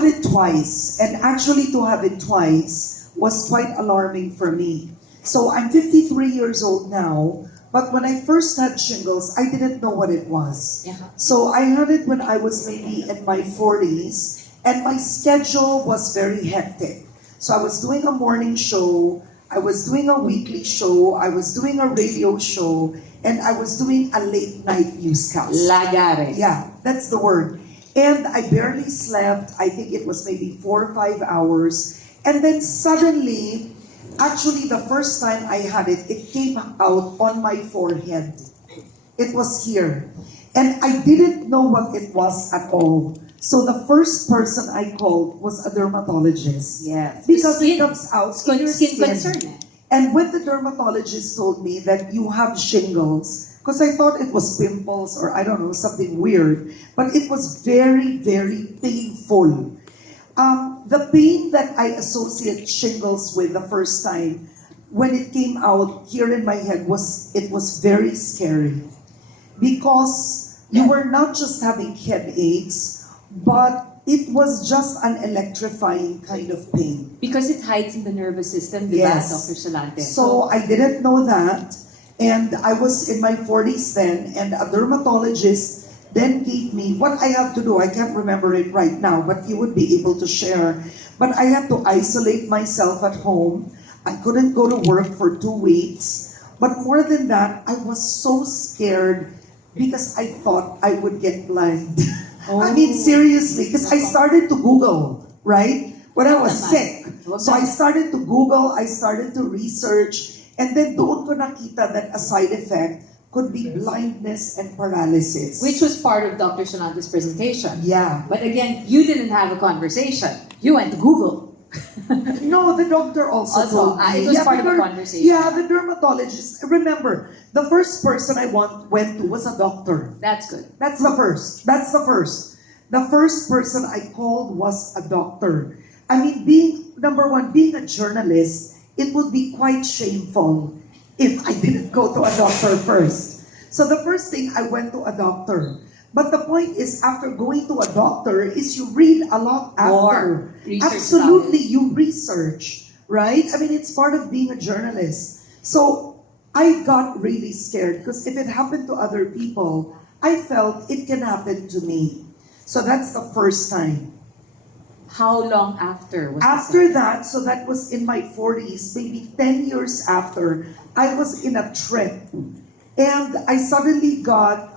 had it twice, and actually to have it twice was quite alarming for me. So I'm 53 years old now, but when I first had shingles, I didn't know what it was. Yeah. So I had it when I was maybe in my 40s, and my schedule was very hectic. So I was doing a morning show, I was doing a weekly show, I was doing a radio show, and I was doing a late night newscast. Lagare. Yeah, that's the word. And I barely slept. I think it was maybe 4 or 5 hours. And then suddenly, actually the first time I had it, it came out on my forehead. It was here. And I didn't know what it was at all. So the first person I called was a dermatologist. Yes. Because Skin. it comes out in your Skin skin. concern. Eh? And when the dermatologist told me that you have shingles, because I thought it was pimples or I don't know, something weird, but it was very, very painful. The pain that I associate shingles with the first time, when it came out here in my head, was very scary. Because you were not just having headaches, but it was just an electrifying kind of pain. Because it hides in the nervous system, di ba, Yes. Dr. Solante? So I didn't know that, and I was in my 40s then, and a dermatologist then gave me what I have to do. I can't remember it right now, but you would be able to share. But I had to isolate myself at home. I couldn't go to work for 2 weeks. But more than that, I was so scared because I thought I would get blind. I mean, seriously, because I started to Google, right? When I was sick. So I started to Google, I started to research, and then doon ko nakita that a side effect could be blindness and paralysis. Which was part of Dr. Solante's presentation. Yeah. But again, you didn't have a conversation. You went to Google. No, the doctor also told me. It was part of the conversation. Yeah, the dermatologist. Remember, the first person I went to was a doctor. That's good. That's the first. That's the first. The first person I called was a doctor. I mean, number one, being a journalist, it would be quite shameful if I didn't go to a doctor first. So the first thing, I went to a doctor. But the point is, after going to a doctor, is you read a lot after. More research Absolutely, you research, right? I mean, it's part of being a journalist. So I got really scared because if it happened to other people, I felt it can happen to me. So that's the first time. How long after was After that, so that was in my 40s, maybe 10 years after, I was in a trip. And I suddenly got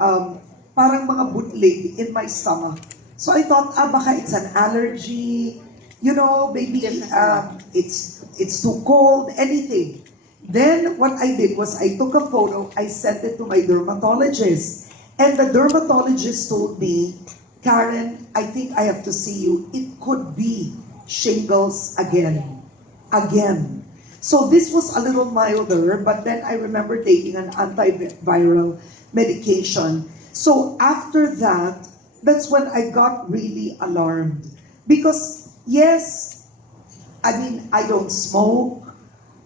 parang mga butlig in my stomach. So I thought, baka it's an allergy, you know, maybe it's too cold, anything. Then what I did was I took a photo, I sent it to my dermatologist. And the dermatologist told me, Karen, I think I have to see you. It could be shingles again. Again. So this was a little milder, but then I remember taking an antiviral medication. So after that, that's when I got really alarmed. Because, yes, I mean, I don't smoke.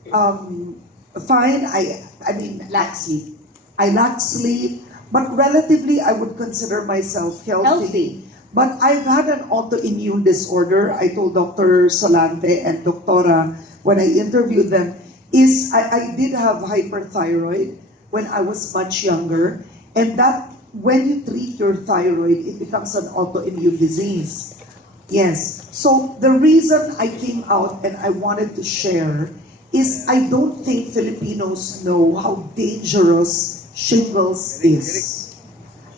Fine, I mean, lack sleep? I lack sleep. But relatively, I would consider myself healthy. But I've had an autoimmune disorder. I told Dr. Solante and Doctora when I interviewed them, is I did have hyperthyroid when I was much younger. And that, when you treat your thyroid, it becomes an autoimmune disease. Yes. So the reason I came out and I wanted to share is I don't think Filipinos know how dangerous shingles is.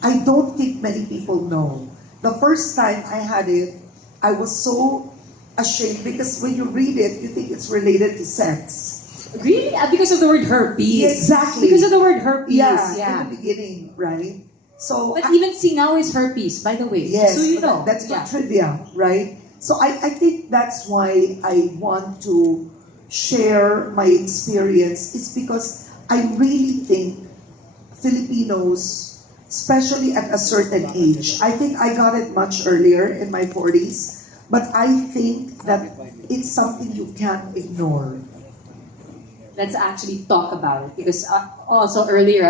I don't think many people know. The first time I had it, I was so ashamed because when you read it, you think it's related to sex. Really? Because of the word herpes. Exactly. Because of the word herpes. Yeah, in the beginning, right? So, But even singaw is herpes, by the way. yes, So you know. that's not trivia, right? So I think that's why I want to share my experience. It's because I really think Filipinos, especially at a certain age, I think I got it much earlier in my 40s, but I think that it's something you can't ignore. Let's actually talk about it because also earlier